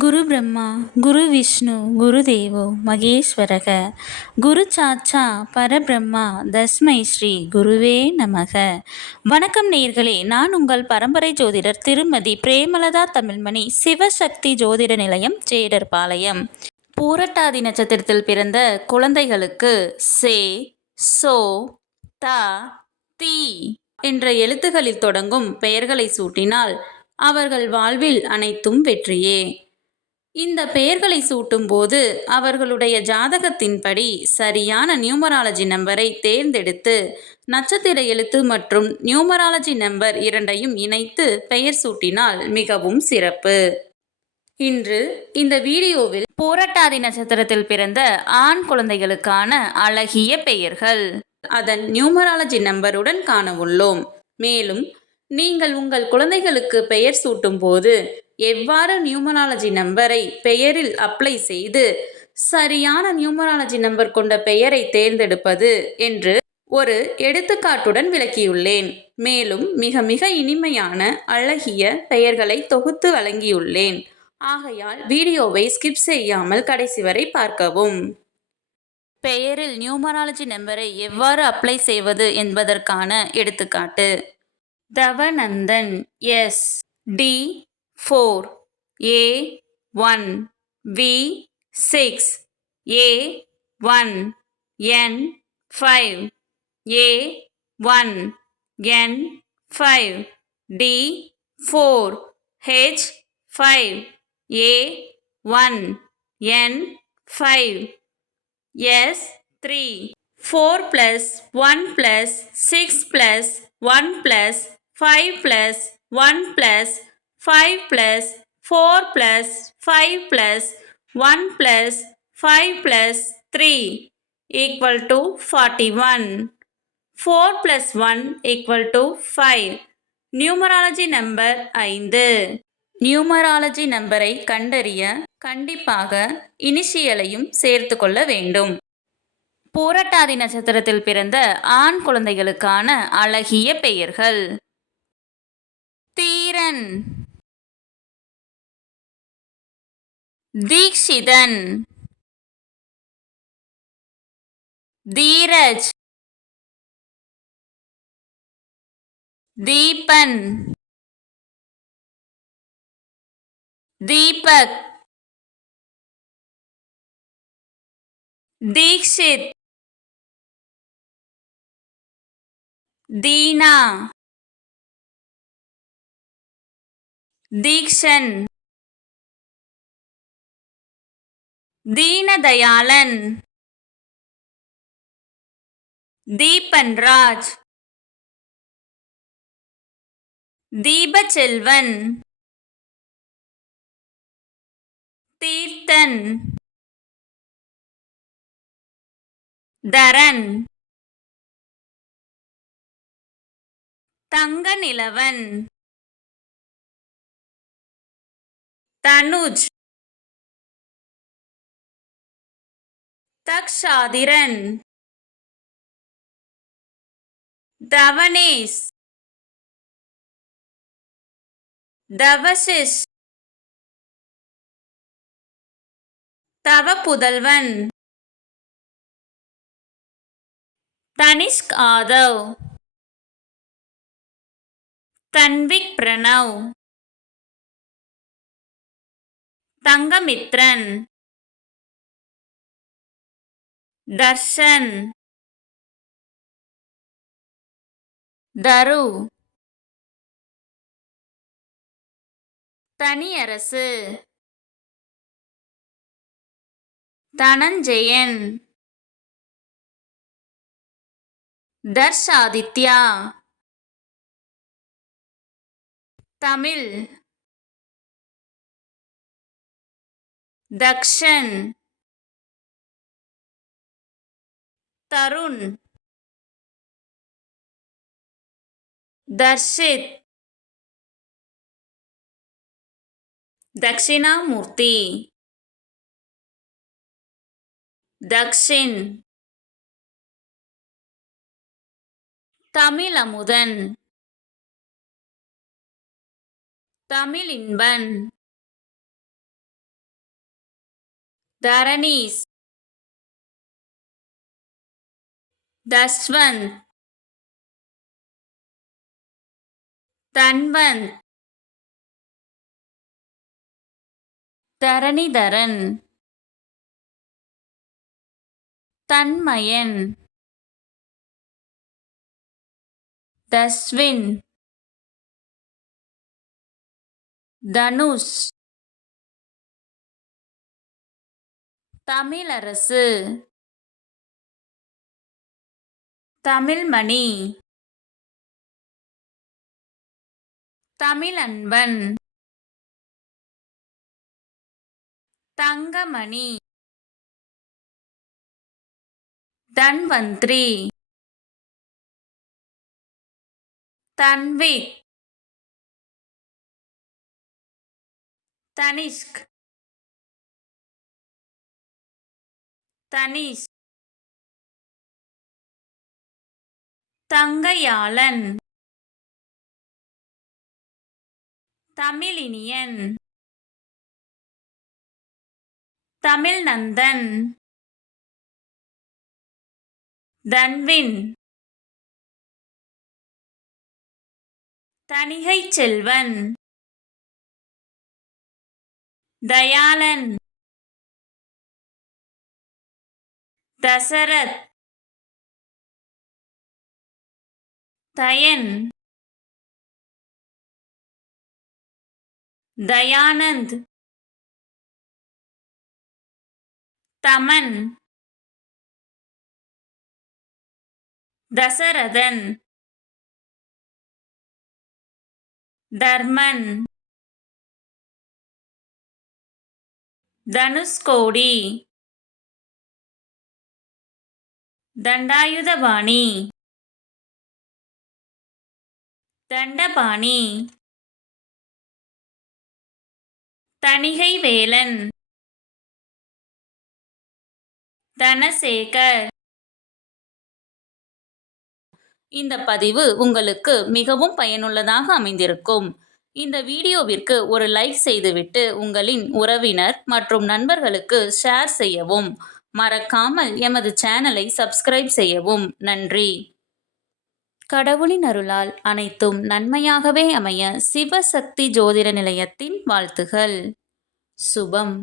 குரு பிரம்மா குரு விஷ்ணு குரு தேவோ மகேஸ்வரக குரு சாட்சா பரபிரம்மா தஸ்மை ஸ்ரீ குருவே நமக. வணக்கம் நேயர்களே, நான் உங்கள் பரம்பரை ஜோதிடர் திருமதி பிரேமலதா தமிழ்மணி, சிவசக்தி ஜோதிட நிலையம், ஜேடர்பாளையம். பூரட்டாதி நட்சத்திரத்தில் பிறந்த குழந்தைகளுக்கு சே, சோ, த, தி என்ற எழுத்துகளில் தொடங்கும் பெயர்களை சூட்டினால் அவர்கள் வாழ்வில் அனைத்தும் வெற்றியே. இந்த பெயர்களை சூட்டும் போது அவர்களுடைய ஜாதகத்தின்படி சரியான நியூமராலஜி நம்பரை தேர்ந்தெடுத்து நட்சத்திர எழுத்து மற்றும் நியூமராலஜி நம்பர் இரண்டையும் இணைத்து பெயர் சூட்டினால் மிகவும் சிறப்பு. இன்று இந்த வீடியோவில் பூரட்டாதி நட்சத்திரத்தில் பிறந்த ஆண் குழந்தைகளுக்கான அழகிய பெயர்கள் அதன் நியூமராலஜி நம்பருடன் காண உள்ளோம். மேலும் நீங்கள் உங்கள் குழந்தைகளுக்கு பெயர் சூட்டும் போது எவ்வாறு நியூமராலஜி நம்பரை பெயரில் அப்ளை செய்து சரியான நியூமராலஜி நம்பர் கொண்ட பெயரை தேர்ந்தெடுப்பது என்று ஒரு எடுத்துக்காட்டுடன் விளக்கியுள்ளேன். மேலும் மிக மிக இனிமையான அழகிய பெயர்களை தொகுத்து வழங்கியுள்ளேன். ஆகையால் வீடியோவை ஸ்கிப் செய்யாமல் கடைசி வரை பார்க்கவும். பெயரில் நியூமராலஜி நம்பரை எவ்வாறு அப்ளை செய்வது என்பதற்கான எடுத்துக்காட்டு. தவநந்தன் S T 4, A1, V6, A1, N5, A1, N5, D4, H5, A1, N5, S3, 4 plus 1 plus 6 plus 1 plus 5 plus 1 plus 5 plus 4 plus 5 plus 1 plus 5 plus 3 equal to 41. 4 plus 1 equal to 5. Numerology number 5. Numerology நம்பரை கண்டறிய கண்டிப்பாக இனிஷியலையும் சேர்த்து கொள்ள வேண்டும். பூரட்டாதி நட்சத்திரத்தில் பிறந்த ஆண் குழந்தைகளுக்கான அழகிய பெயர்கள். தீரன், தீக்ஷிதன், தீரஜ், தீபன், தீபக், தீக்ஷித், தீனா, தீக்ஷன், தீனதயாளன், தீபன்ராஜ், தீபச்செல்வன், தீர்த்தன், தரன், தங்கநிலவன், தனுஜ், தக்ஷாதிரன், தவனேஷ், தவசிஷ், தவப்புதல்வன், தனிஷ்க் ஆதவ், தன்விக் பிரணவ், தங்கமித்ரன், தர்ஷன், தரு, தனியரசு, தனஞ்செயன், தர்ஷாதித்யா, தமிழ், தக்ஷன், தருண், தர்ஷித், தக்ஷிணாமூர்த்தி, தக்ஷின், தமிழமுதன், தமிழின்பன், தரணீஸ், தஸ்வந்த், தன்வந்த், தரணிதரன், தன்மயன், தஸ்வின், தனுஷ், தமிழரசு, தமிழ்மணி, தமிழன்பன், தங்கமணி, தன்வந்திரி, தன்விக், தனிஷ்க், தனிஷ், தங்கையாளன், தமிழினியன், தமிழ்நந்தன், தன்வின், தணிகைச் செல்வன், தயாளன், தசரத், தயன், தயானந்த், தமன், தசரதன், தர்மன், தனுஷ்கோடி, தண்டாயுதபாணி, தண்டபாணி, தணிகைவேலன், தனசேகர். இந்த பதிவு உங்களுக்கு மிகவும் பயனுள்ளதாக அமைந்திருக்கும். இந்த வீடியோவிற்கு ஒரு லைக் செய்துவிட்டு உங்களின் உறவினர் மற்றும் நண்பர்களுக்கு ஷேர் செய்யவும். மறக்காமல் எமது சேனலை சப்ஸ்கிரைப் செய்யவும். நன்றி. கடவுளின் அருளால் அனைத்தும் நன்மையாகவே அமைய சிவசக்தி ஜோதிட நிலையத்தின் வாழ்த்துகள். சுபம்.